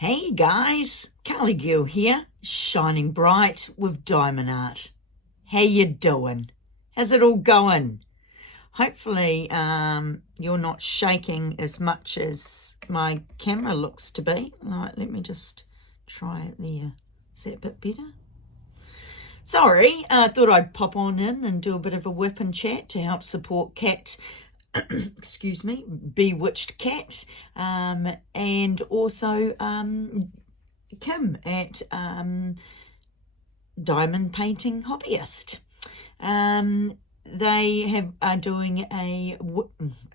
Hey guys, Carly Girl here, shining bright with diamond art. How you doing? How's it all going? Hopefully you're not shaking as much as my camera looks to be. Right, let me just try it there. Is that a bit better? Sorry, I thought I'd pop on in and do a bit of a WIP and chat to help support Cat excuse me, Bewitched Cat, and also Kim at Diamond Painting Hobbyist. They are doing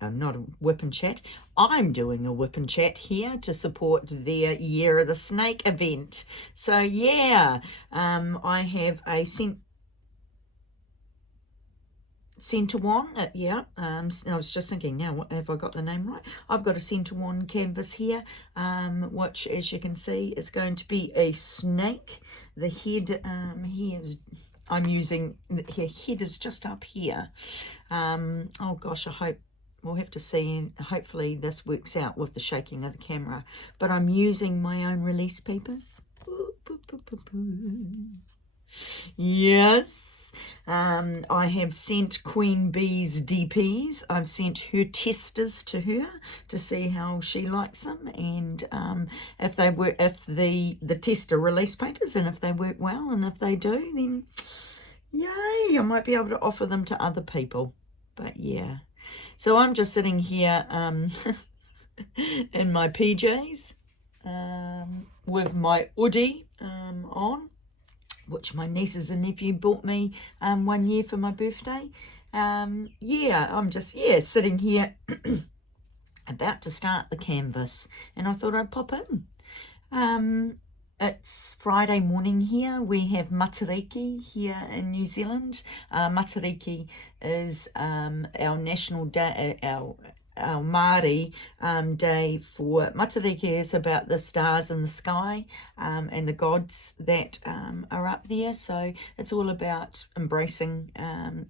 not a whip and chat. I'm doing a whip and chat here to support their Year of the Snake event. So yeah, I have a Centre One, I was just thinking now, have I got the name right? I've got a Centre One canvas here, which as you can see is going to be a snake. The head here is, I'm using, the head is just up here. Oh gosh, I hope, we'll have to see, hopefully this works out with the shaking of the camera, but I'm using my own release papers. Yes, I have sent Queen Bee's DPs. I've sent her testers to her to see how she likes them, and if they work, if the tester release papers, and if they work well, and if they do, then yay, I might be able to offer them to other people. But yeah, so I'm just sitting here in my PJs with my hoodie on, which my nieces and nephew bought me 1 year for my birthday. Yeah, I'm just, sitting here about to start the canvas, and I thought I'd pop in. It's Friday morning here. We have Matariki here in New Zealand. Matariki is our national day, our Māori day for Matariki is about the stars in the sky and the gods that are up there. So it's all about embracing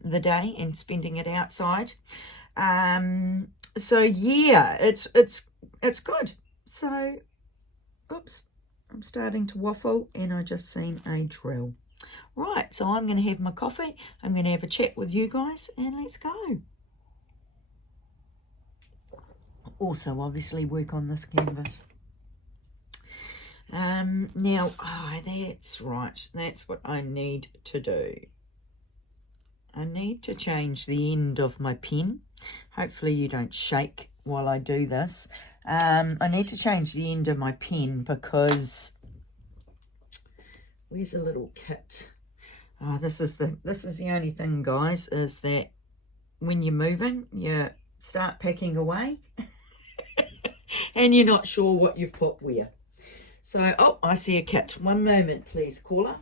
the day and spending it outside. So yeah, it's good. So, oops, I'm starting to waffle and I just seen a drill. Right, so I'm going to have my coffee. I'm going to have a chat with you guys and let's go. Also obviously work on this canvas. Now, that's right, that's what I need to do. I need to change the end of my pen. Hopefully you don't shake while I do this. I need to change the end of my pen because where's a little kit? This is the only thing, guys, is that when you're moving, you start packing away and you're not sure what you've put where. So, oh, I see a kit. One moment, please, caller.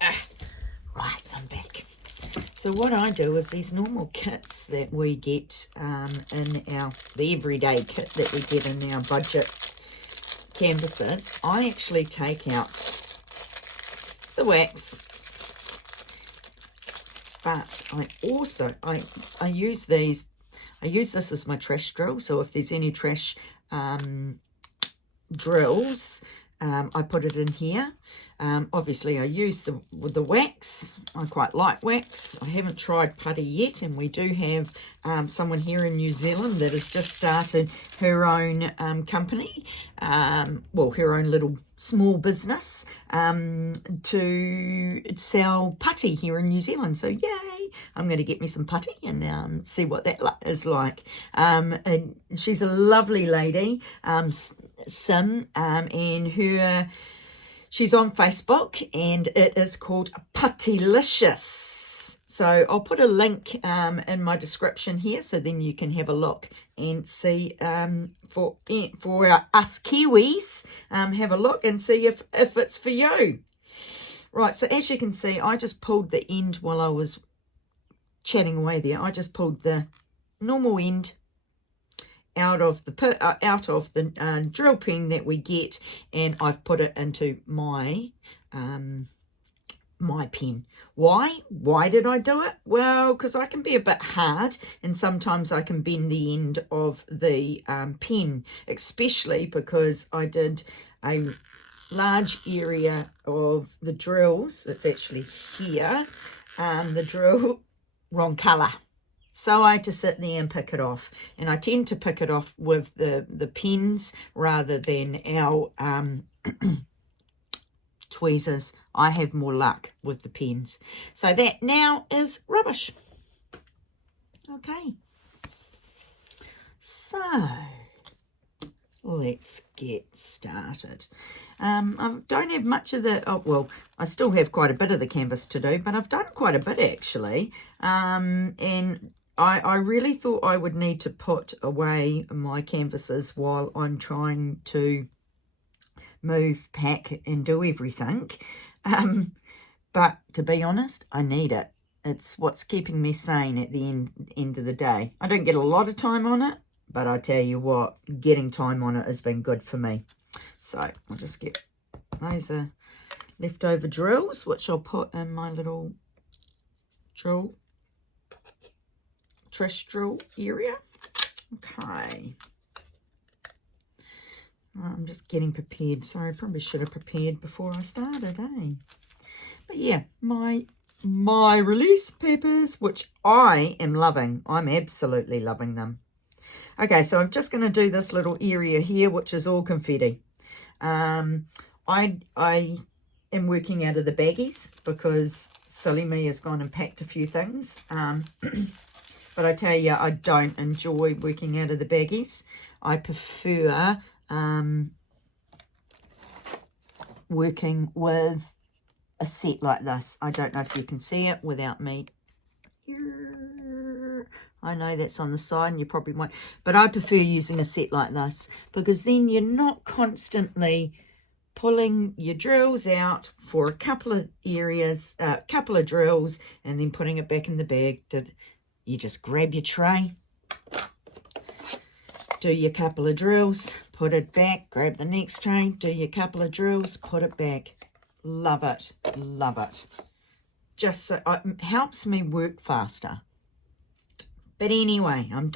Right, I'm back. So what I do is these normal kits that we get in the everyday kit that we get in our budget canvases, I actually take out the wax, but I also, I use these, I use this as my trash drill. So if there's any trash drills, I put it in here. Obviously I use the wax. I quite like wax. I haven't tried putty yet, and we do have someone here in New Zealand that has just started her own company, well, her own little small business to sell putty here in New Zealand. So yay, I'm going to get me some putty and see what that is like. And she's a lovely lady, Sim, and she's on Facebook, and it is called Puttylicious. So I'll put a link in my description here, so then you can have a look and see for us Kiwis, have a look and see if it's for you. Right, so as you can see, I just pulled the end while I was chatting away there. I just pulled the normal end out of the drill pen that we get, and I've put it into my my pen. Why did I do it? Well, because I can be a bit hard, and sometimes I can bend the end of the pen, especially because I did a large area of the drills. It's actually here, the drill, wrong colour. So I had to sit there and pick it off. And I tend to pick it off with the pens rather than our tweezers. I have more luck with the pens. So that now is rubbish. Okay. So let's get started. I don't have much of the, oh, well, I still have quite a bit of the canvas to do, but I've done quite a bit actually. And I really thought I would need to put away my canvases while I'm trying to move, pack, and do everything. But to be honest, I need it. It's what's keeping me sane at the end of the day. I don't get a lot of time on it, but I tell you what, getting time on it has been good for me. So I'll just get, those are leftover drills, which I'll put in my little drill, trash drill area. Okay. I'm just getting prepared. Sorry, I probably should have prepared before I started, eh? But yeah, my release papers, which I am loving. I'm absolutely loving them. Okay, so I'm just going to do this little area here, which is all confetti. I am working out of the baggies because silly me has gone and packed a few things. But I tell you, I don't enjoy working out of the baggies. I prefer working with a set like this. I don't know if you can see it without me. I know that's on the side and you probably won't, but I prefer using a set like this because then you're not constantly pulling your drills out for a couple of areas, a couple of drills, and then putting it back in the bag. You just grab your tray, do your couple of drills, put it back, grab the next tray, do your couple of drills, put it back. Love it, love it. Just so it helps me work faster. But anyway, I'm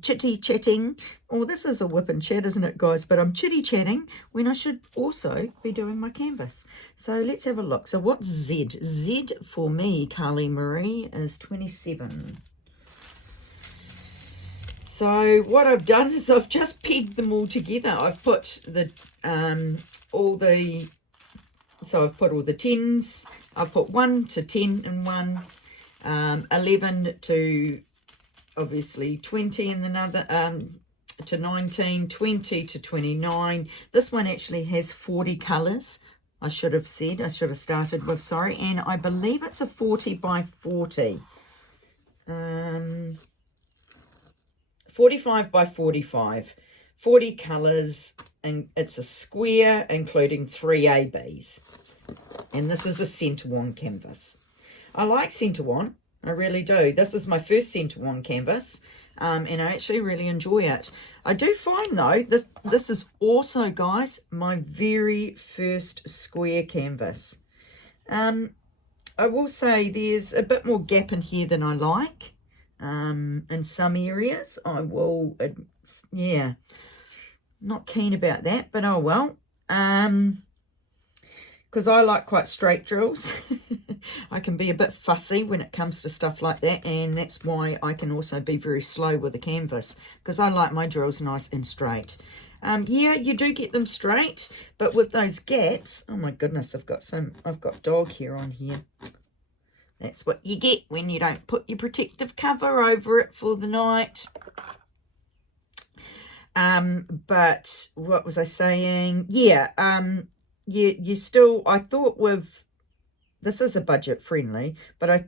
chitty-chatting. Oh, this is a whip and chat, isn't it, guys? But I'm chitty-chatting when I should also be doing my canvas. So let's have a look. So what's Z? Z for me, Carly Marie, is 27. So what I've done is I've just pegged them all together. I've put the so I've put all the 10s. I've put 1 to 10 in one, 11 to obviously 20 in another, to 19, 20 to 29. This one actually has 40 colours. I should have started with, sorry, and I believe it's a 40 by 40. 45 by 45, 40 colours, and it's a square including 3 ABs. And this is a centre one canvas. I like centre one, I really do. This is my first centre one canvas, and I actually really enjoy it. I do find though, this is also, guys, my very first square canvas. I will say there's a bit more gap in here than I like. In some areas I will, yeah, not keen about that, but oh well, because I like quite straight drills. I can be a bit fussy when it comes to stuff like that, and that's why I can also be very slow with the canvas, because I like my drills nice and straight. Yeah, you do get them straight, but with those gaps, oh my goodness, I've got dog hair on here. That's what you get when you don't put your protective cover over it for the night. But what was I saying? Yeah, you still, I thought with, this is a budget friendly, but I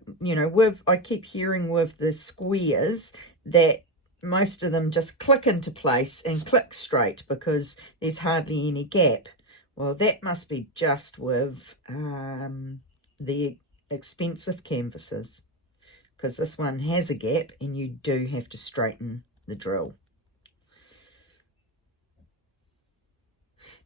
keep hearing with the squares that most of them just click into place and click straight because there's hardly any gap. Well, that must be just with the expensive canvases, because this one has a gap and you do have to straighten the drill.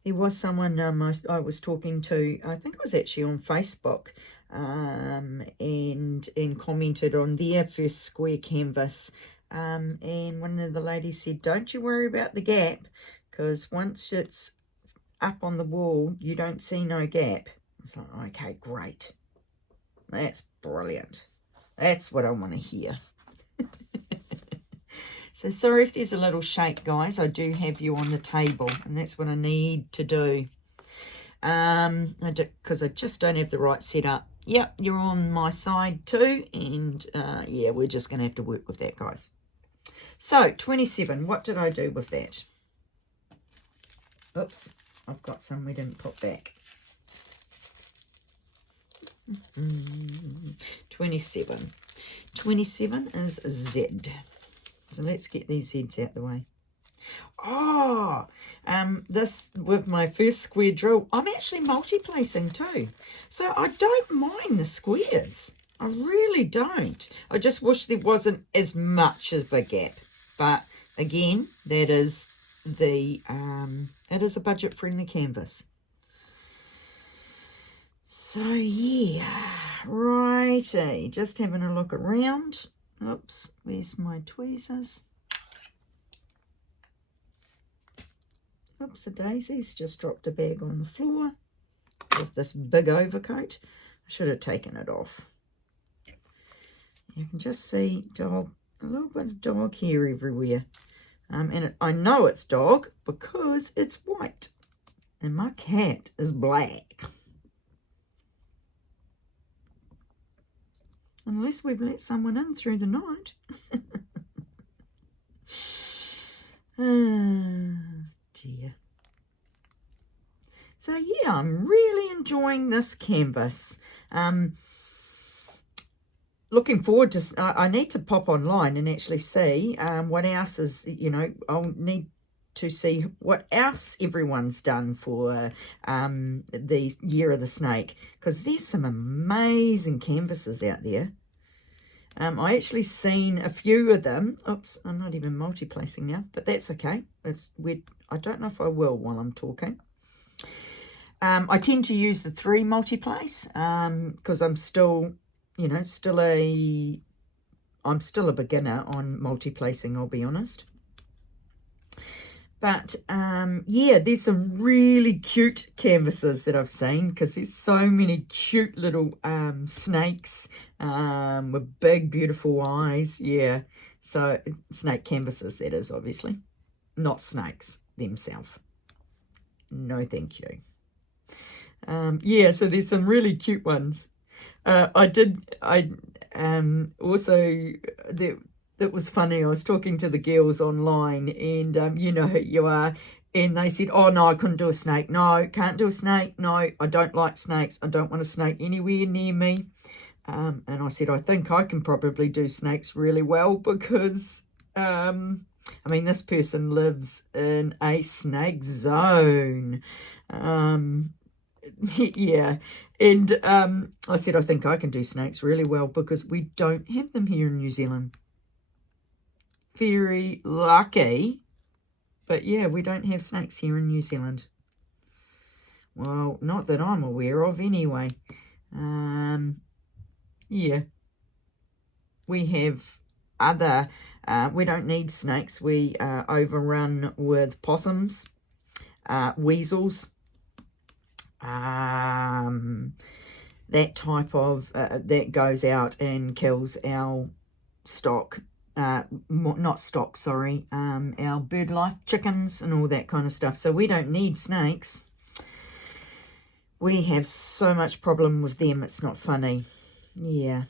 There was someone I was talking to, I think it was actually on Facebook, and commented on their first square canvas. And one of the ladies said, don't you worry about the gap, because once it's up on the wall, you don't see no gap. I thought, okay, great. That's brilliant. That's what I want to hear. So sorry if there's a little shake, guys. I do have you on the table, and that's what I need to do. Because I just don't have the right setup. Yep, you're on my side too, and yeah, we're just going to have to work with that, guys. So 27, what did I do with that? Oops, I've got some we didn't put back. 27. 27 is Z. So let's get these Z's out the way. Oh, this with my first square drill, I'm actually multi-placing too. So I don't mind the squares. I really don't. I just wish there wasn't as much of a gap. But again, that is the it is a budget-friendly canvas. So yeah, righty. Just having a look around. Oops, where's my tweezers? Oops, the daisies, just dropped a bag on the floor with this big overcoat. I should have taken it off. You can just see dog, a little bit of dog hair everywhere. I know it's dog because it's white and my cat is black. Unless we've let someone in through the night. Dear. So yeah, I'm really enjoying this canvas. Looking forward to, I need to pop online and actually see what else is, you know, I'll need to see what else everyone's done for the Year of the Snake, because there's some amazing canvases out there. I actually seen a few of them. Oops, I'm not even multi-placing now, but that's okay. It's weird. I don't know if I will while I'm talking. I tend to use the 3 multi-place because I'm still, you know, I'm still a beginner on multi-placing, I'll be honest. But yeah, there's some really cute canvases that I've seen, because there's so many cute little snakes with big, beautiful eyes. Yeah, so snake canvases, that is, obviously. Not snakes themselves. No, thank you. Yeah, so there's some really cute ones. Also, that was funny. I was talking to the girls online, and you know who you are, and they said, oh no, I couldn't do a snake. No, can't do a snake. No, I don't like snakes. I don't want a snake anywhere near me. And I said, I think I can probably do snakes really well, because I mean, this person lives in a snake zone. Yeah, and I said, I think I can do snakes really well, because we don't have them here in New Zealand. Very lucky, but yeah, we don't have snakes here in New Zealand. Well, not that I'm aware of anyway. Yeah, we have other, we don't need snakes. We overrun with possums, weasels, that type of, that goes out and kills our stock. Not stock, sorry, our bird life, chickens and all that kind of stuff. So we don't need snakes. We have so much problem with them, it's not funny. Yeah.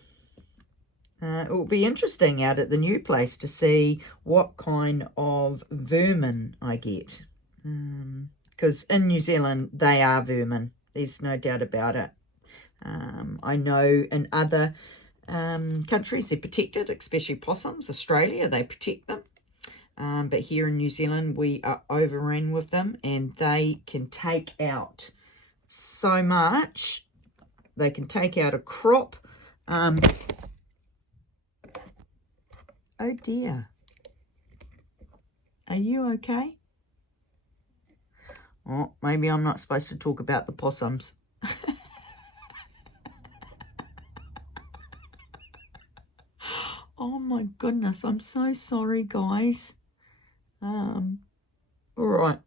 It will be interesting out at the new place to see what kind of vermin I get. Because in New Zealand, they are vermin. There's no doubt about it. I know in other countries they're protected, especially possums. Australia, they protect them, but here in New Zealand we are overrun with them, and they can take out so much. They can take out a crop. Oh dear, are you okay? Oh, maybe I'm not supposed to talk about the possums. Oh my goodness, I'm so sorry, guys. All right.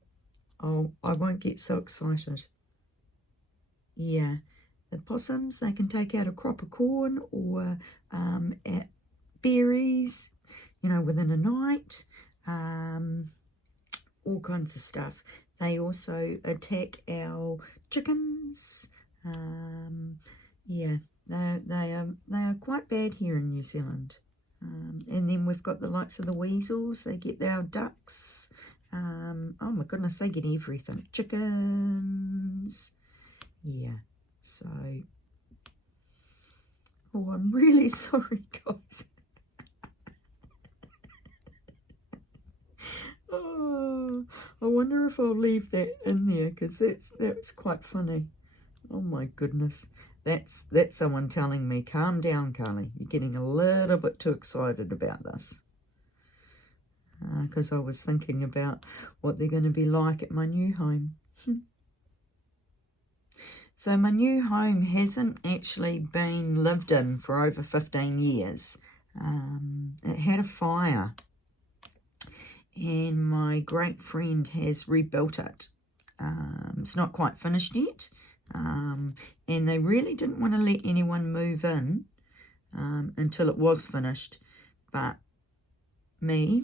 Oh, I won't get so excited. Yeah, the possums, they can take out a crop of corn or berries, you know, within a night, all kinds of stuff. They also attack our chickens. Yeah, they are quite bad here in New Zealand. And then we've got the likes of the weasels. They get our ducks. Oh my goodness, they get everything. Chickens. Yeah, so, oh, I'm really sorry, guys. Oh, I wonder if I'll leave that in there, because that's quite funny. Oh my goodness. That's someone telling me, calm down, Carly. You're getting a little bit too excited about this. Because I was thinking about what they're going to be like at my new home. So my new home hasn't actually been lived in for over 15 years. It had a fire, and my great friend has rebuilt it. It's not quite finished yet, and they really didn't want to let anyone move in until it was finished, but they're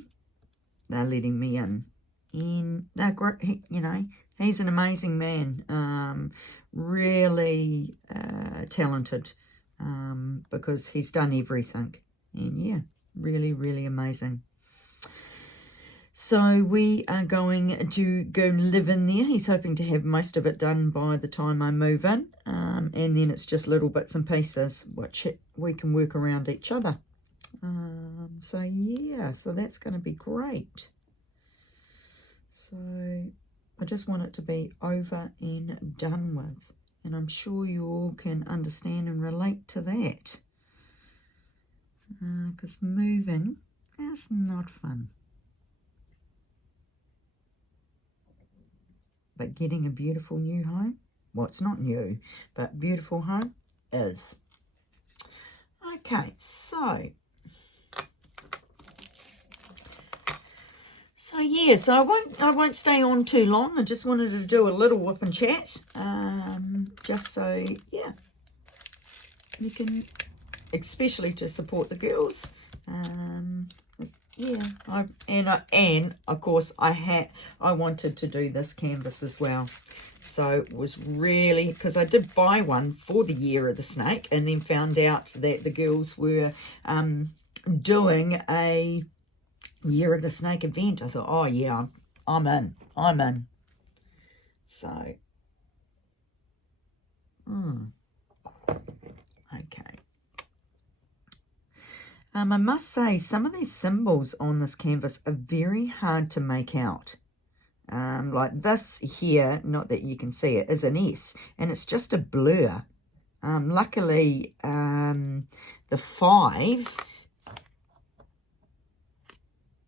letting me in, and they're great. You know, he's an amazing man, really talented, because he's done everything, and yeah, really, really amazing. So we are going to go live in there. He's hoping to have most of it done by the time I move in, and then it's just little bits and pieces which we can work around each other. So yeah, so that's going to be great. So I just want it to be over and done with, and I'm sure you all can understand and relate to that, because moving is not fun. But getting a beautiful new home, well, it's not new, but beautiful home is. Okay, so yeah, so I won't stay on too long. I just wanted to do a little whip and chat, just so, yeah, you can, especially to support the girls. Yeah, and of course I wanted to do this canvas as well. So it was really, because I did buy one for the Year of the Snake, and then found out that the girls were doing a Year of the Snake event. I thought, oh yeah, I'm in. So, okay. I must say, some of these symbols on this canvas are very hard to make out. Like this here, not that you can see it, is an S, and it's just a blur. Luckily, the 5,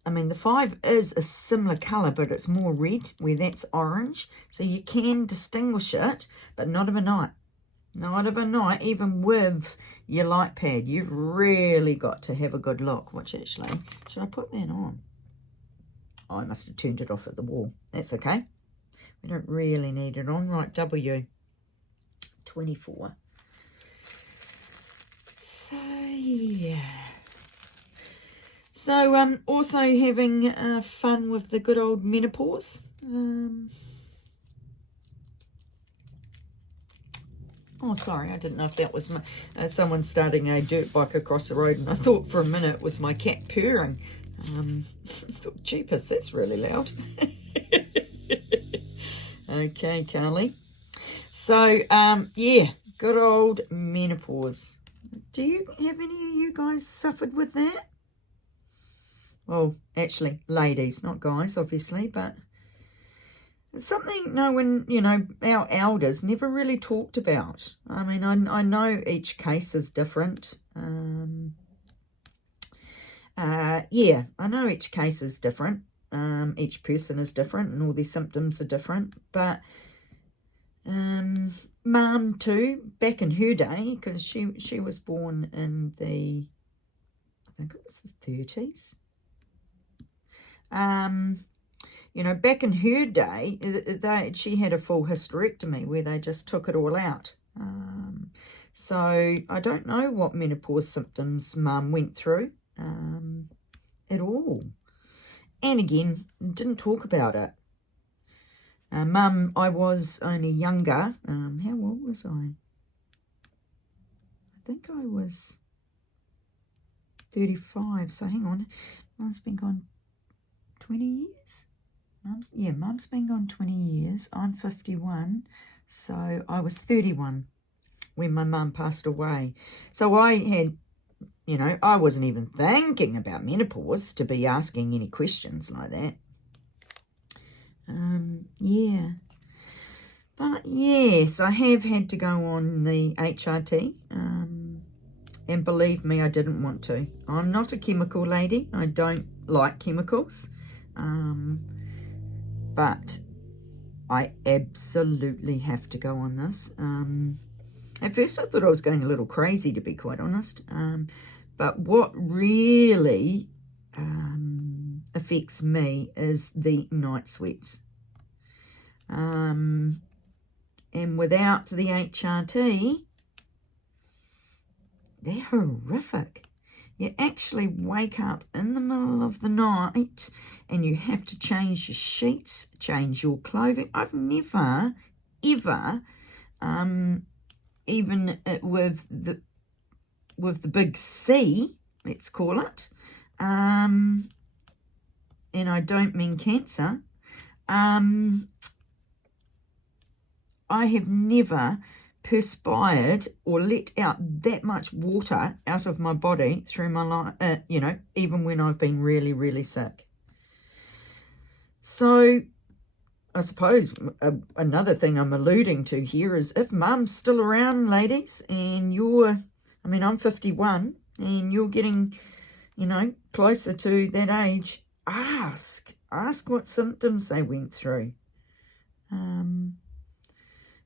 the 5 is a similar colour, but it's more red, where that's orange. So you can distinguish it, but not overnight. Not overnight, even with your light pad. You've really got to have a good look. Which actually, should I put that on? Oh, I must have turned it off at the wall. That's okay. We don't really need it on. Right, W. 24. So, yeah. So, also having fun with the good old menopause. Oh, sorry, I didn't know if that was my someone starting a dirt bike across the road, and I thought for a minute it was my cat purring. I thought, jeepers, that's really loud. Okay, Carly. So, yeah, good old menopause. Do you have any of you guys suffered with that? Well, actually, ladies, not guys, obviously, but it's something no one, our elders never really talked about. I know each case is different. Yeah, I know each case is different. Each person is different and all their symptoms are different. But Mum too, back in her day, because she was born in the, I think it was the 30s. You know, back in her day, she had a full hysterectomy where they just took it all out. So I don't know what menopause symptoms Mum went through at all. And again, didn't talk about it. Mum, I was only younger. How old was I? I think I was 35. So hang on. Mum's been gone 20 years. Mum's been gone 20 years. I'm 51. So I was 31 when my mum passed away. So I had, you know, I wasn't even thinking about menopause to be asking any questions like that. Yeah. But yes, I have had to go on the HRT. And believe me, I didn't want to. I'm not a chemical lady. I don't like chemicals. But I absolutely have to go on this. At first I thought I was going a little crazy, to be quite honest. But what really affects me is the night sweats. And without the HRT, they're horrific. You actually wake up in the middle of the night and you have to change your sheets, change your clothing. I've never, ever, even with the big C, let's call it, and I don't mean cancer, I have never perspired or let out that much water out of my body through my life, you know, even when I've been really, really sick. So I suppose another thing I'm alluding to here is if Mum's still around, ladies, and I'm 51 and you're getting, you know, closer to that age, ask what symptoms they went through.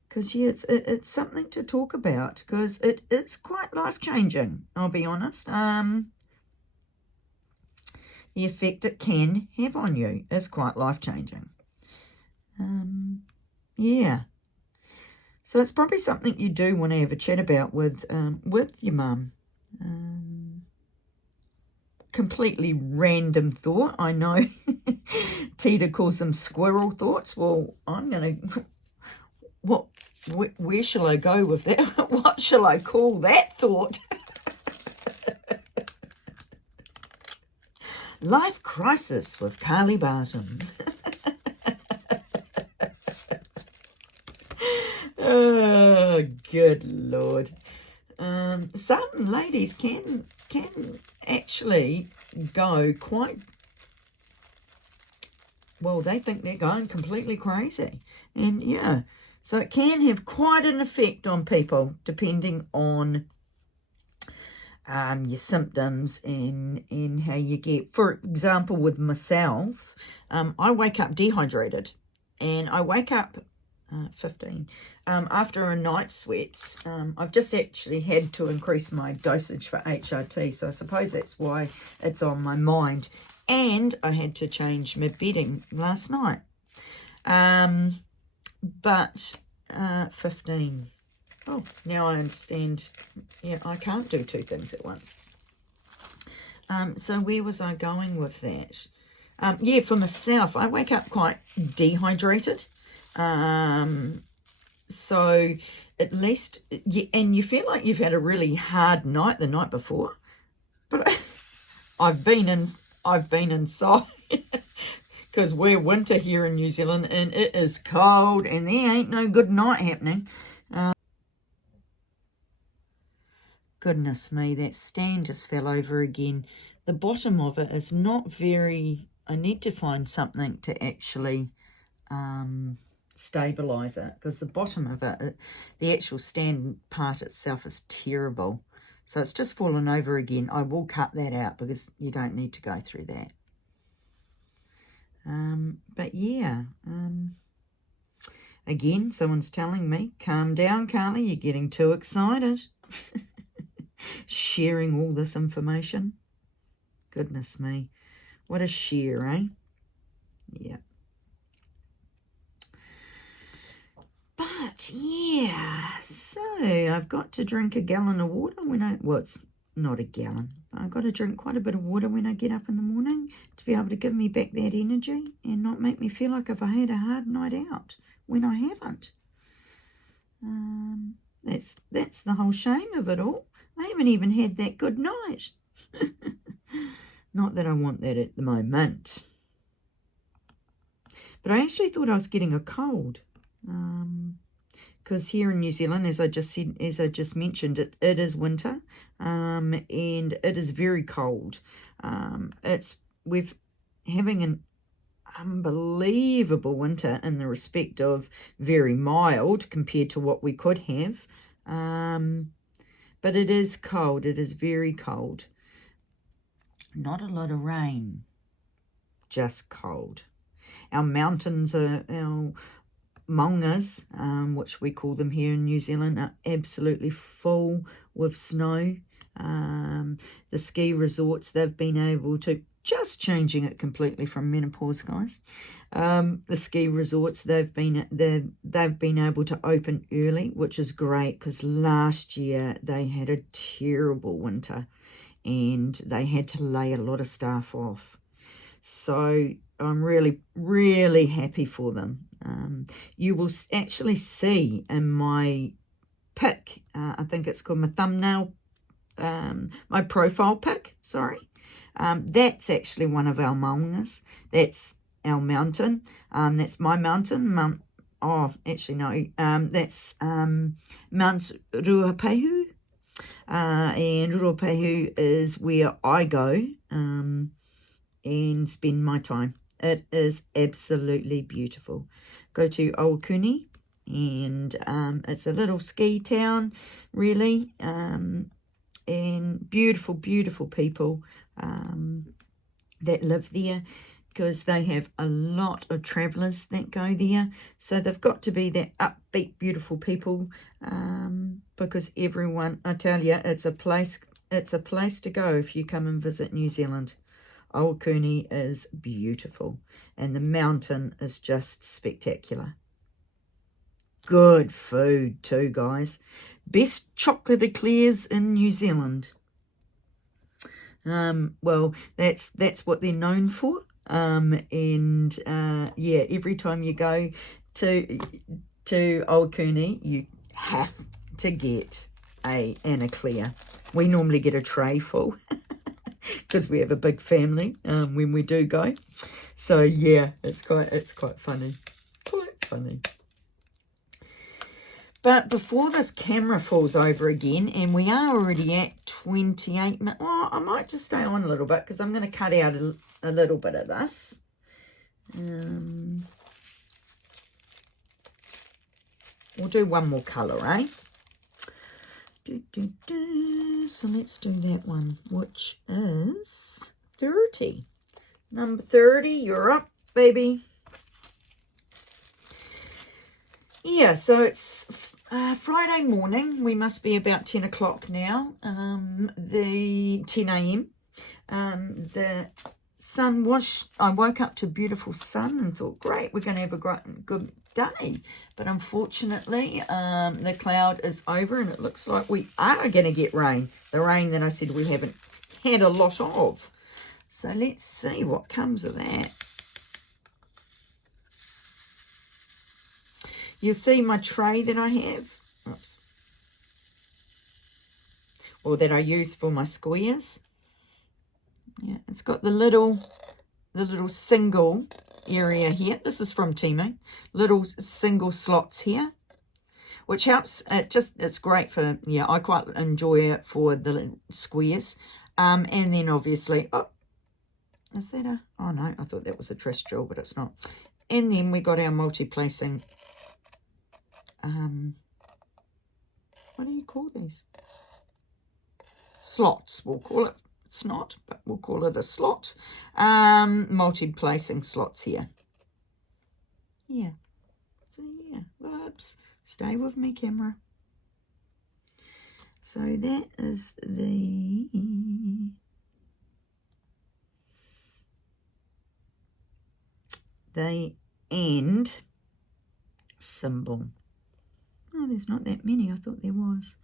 Because, yeah, it's something to talk about, because it's quite life-changing, I'll be honest. The effect it can have on you is quite life-changing. Yeah. So it's probably something you do want to have a chat about with your mum. Completely random thought, I know. Tita calls them squirrel thoughts. Well, I'm going to... Where shall I go with that? What shall I call that thought? Life crisis with Carly Barton. Oh, good Lord. Some ladies can actually go quite... Well, they think they're going completely crazy. And, yeah... So it can have quite an effect on people, depending on your symptoms and how you get. For example, with myself, I wake up dehydrated, and I wake up 15 after a night sweats. I've just actually had to increase my dosage for HRT, so I suppose that's why it's on my mind. And I had to change my bedding last night. But 15. Oh, now I understand. Yeah, I can't do two things at once. So where was I going with that? Yeah, for myself, I wake up quite dehydrated. So at least, and you feel like you've had a really hard night the night before. But I've been inside. Because we're winter here in New Zealand and it is cold and there ain't no good night happening. Goodness me, that stand just fell over again. The bottom of it is not very... I need to find something to actually stabilise it, because the bottom of it, the actual stand part itself is terrible. So it's just fallen over again. I will cut that out because you don't need to go through that. But yeah, again, someone's telling me, calm down, Carly, you're getting too excited. Sharing all this information. Goodness me. What a share, eh? Yeah. But, yeah, so I've got to drink a gallon of water when well, it's not a gallon. I've got to drink quite a bit of water when I get up in the morning to be able to give me back that energy and not make me feel like I've had a hard night out when I haven't. That's the whole shame of it all. I haven't even had that good night. Not that I want that at the moment. But I actually thought I was getting a cold. Because here in New Zealand, as I just mentioned, it is winter, and it is very cold. We're having an unbelievable winter in the respect of very mild compared to what we could have. But it is cold. It is very cold. Not a lot of rain, just cold. Our mountains our maungas, which we call them here in New Zealand, are absolutely full with snow. The ski resorts, they've been able to, just changing it completely from menopause, guys. The ski resorts, they've been able to open early, which is great, because last year they had a terrible winter and they had to lay a lot of staff off. So I'm really, really happy for them. You will actually see in my pic, I think it's called my thumbnail, my profile pic, sorry. That's actually one of our maungas. That's our mountain. That's my mountain. That's Mount Ruapehu. And Ruapehu is where I go and spend my time. It is absolutely beautiful. Go to Owakuni, and it's a little ski town, really, and beautiful, beautiful people that live there, because they have a lot of travellers that go there. So they've got to be that upbeat, beautiful people, because everyone, I tell you, it's a place to go if you come and visit New Zealand. Owakuni is beautiful, and the mountain is just spectacular. Good food too, guys. Best chocolate eclairs in New Zealand. Well, that's what they're known for. Yeah, every time you go to Owakuni, you have to get an eclair. We normally get a tray full because we have a big family when we do go. So yeah, it's quite funny. Quite funny. But before this camera falls over again, and we are already at 28 minutes, well, I might just stay on a little bit because I'm going to cut out a little bit of this. We'll do one more colour, eh? So let's do that one, which is 30. Number 30, you're up, baby. Yeah, so it's Friday morning. We must be about 10 o'clock now, the 10 a.m. The sun was, I woke up to a beautiful sun and thought, great, we're going to have a good day. But unfortunately, the cloud is over and it looks like we are going to get rain. The rain that I said we haven't had a lot of. So let's see what comes of that. You'll see my tray that I have. Oops. Or that I use for my squares. Yeah, it's got the little single area here. This is from Temu. Little single slots here, which helps. It's great for, yeah, I quite enjoy it for the squares. And then obviously, oh, is that a, oh no, I thought that was a trash drill, but it's not. And then we got our multi-placing, what do you call these? Slots, we'll call it. It's not, but we'll call it a slot. Multi-placing slots here. Yeah. So yeah, whoops. Stay with me, camera. So that is the end symbol. Oh, there's not that many. I thought there was.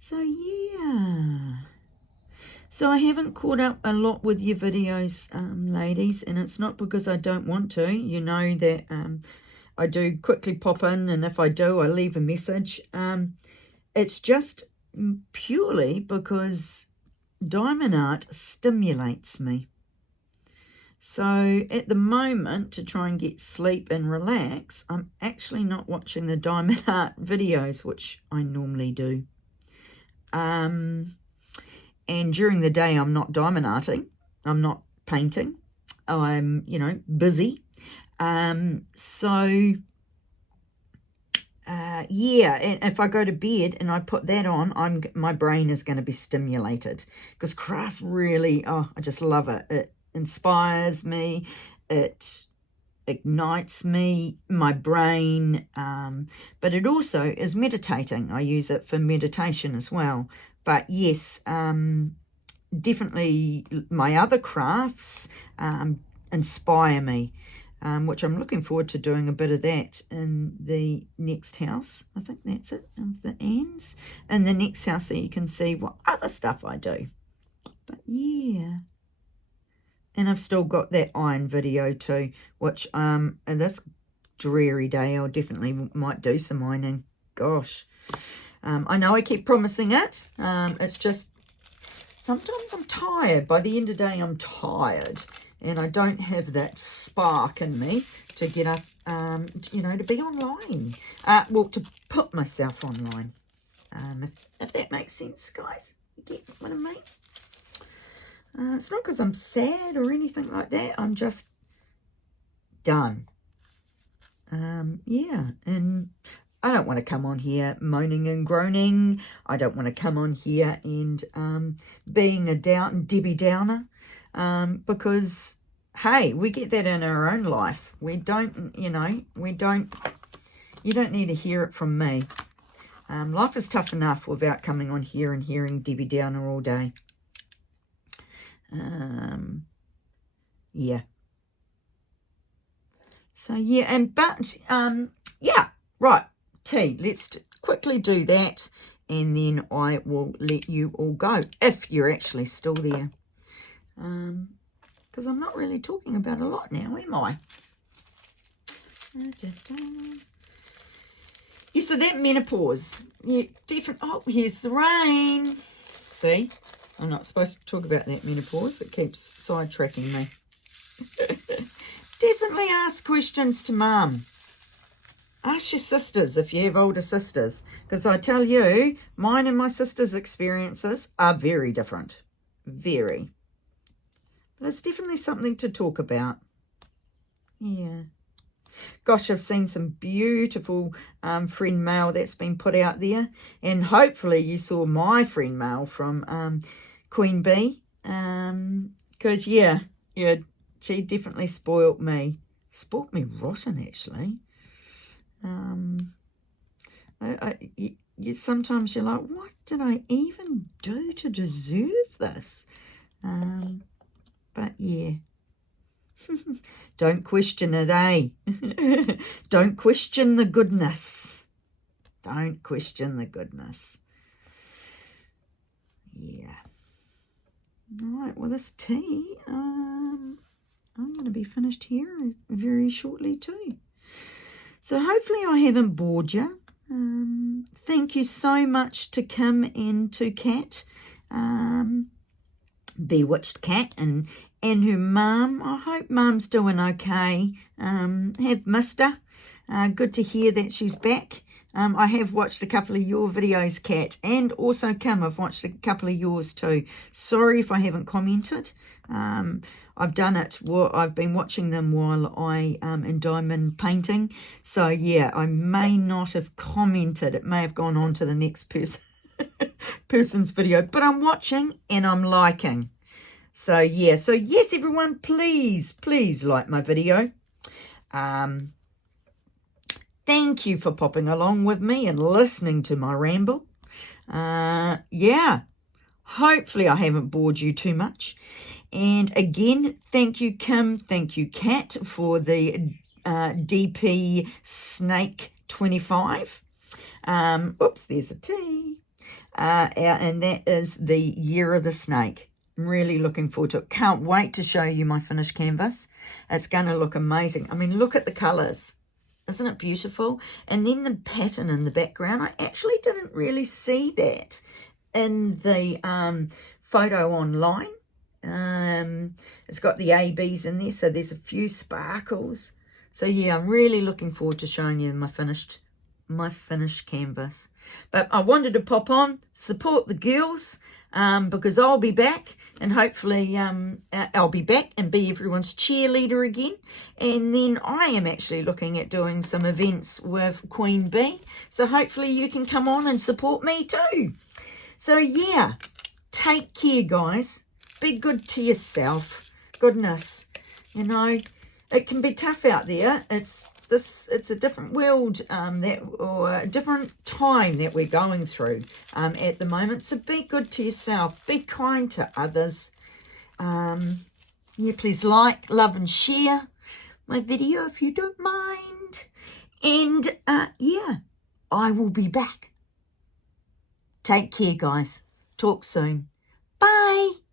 So yeah. So I haven't caught up a lot with your videos, ladies, and it's not because I don't want to. You know that I do quickly pop in, and if I do, I leave a message. It's just purely because diamond art stimulates me. So at the moment, to try and get sleep and relax, I'm actually not watching the diamond art videos, which I normally do. And during the day, I'm not diamond arting. I'm not painting. I'm, you know, busy. Yeah, and if I go to bed and I put that on, my brain is going to be stimulated, because craft really, oh, I just love it. It inspires me. It ignites me, my brain, but it also is meditating. I use it for meditation as well. But yes, definitely my other crafts inspire me, which I'm looking forward to doing a bit of that in the next house. I think that's it, of the Anns. In the next house, so you can see what other stuff I do. But yeah. And I've still got that iron video too, which in this dreary day, I definitely might do some ironing. Gosh. I know I keep promising it. It's just sometimes I'm tired. By the end of the day, I'm tired. And I don't have that spark in me to get up, you know, to be online. Well, to put myself online. If that makes sense, guys. You get what I mean? It's not because I'm sad or anything like that. I'm just done. Yeah, and I don't want to come on here moaning and groaning. I don't want to come on here and being a Debbie Downer, because, hey, we get that in our own life. We don't, you know, you don't need to hear it from me. Life is tough enough without coming on here and hearing Debbie Downer all day. Yeah. So yeah, yeah, right, tea. Let's quickly do that, and then I will let you all go, if you're actually still there. Because I'm not really talking about a lot now, am I? Yeah, so that menopause. Yeah, different. Oh, here's the rain. See? I'm not supposed to talk about that menopause. It keeps sidetracking me. Definitely ask questions to Mum. Ask your sisters if you have older sisters. Because I tell you, mine and my sister's experiences are very different. Very. But it's definitely something to talk about. Yeah. Gosh, I've seen some beautiful friend mail that's been put out there. And hopefully you saw my friend mail from Queen Bee. Because, yeah, she definitely spoilt me. Spoilt me rotten, actually. Sometimes you're like, what did I even do to deserve this? But, yeah. Don't question it, eh? Don't question the goodness. Don't question the goodness. Yeah. All right, well, this tea, I'm going to be finished here very shortly too. So hopefully I haven't bored you. Thank you so much to Kim and to Kat, Bewitched Cat, and her mum. I hope Mum's doing okay. Have missed her. Good to hear that she's back. I have watched a couple of your videos, Kat, and also Kim. I've watched a couple of yours too. Sorry if I haven't commented. I've done it. I've been watching them while I in diamond painting. So yeah, I may not have commented. It may have gone on to the next person. person's video, but I'm watching and I'm liking. So yeah, so yes, everyone, please like my video. Thank you for popping along with me and listening to my ramble. Yeah, hopefully I haven't bored you too much. And again, thank you, Kim. Thank you, Kat, for the DP Snake 25. Oops, there's a T. And that is the Year of the Snake. I'm really looking forward to it. Can't wait to show you my finished canvas. It's going to look amazing. I mean, look at the colours. Isn't it beautiful? And then the pattern in the background, I actually didn't really see that in the photo online. It's got the ABs in there, so there's a few sparkles. So yeah, I'm really looking forward to showing you my finished canvas. But I wanted to pop on, support the girls, because I'll be back, and hopefully I'll be back and be everyone's cheerleader again. And then I am actually looking at doing some events with Queen Bee, so hopefully you can come on and support me too. So yeah, take care, guys. Be good to yourself. Goodness, you know, it can be tough out there. It's a different world or a different time that we're going through at the moment. So be good to yourself. Be kind to others. Yeah, please like, love, and share my video if you don't mind. And yeah, I will be back. Take care, guys. Talk soon. Bye.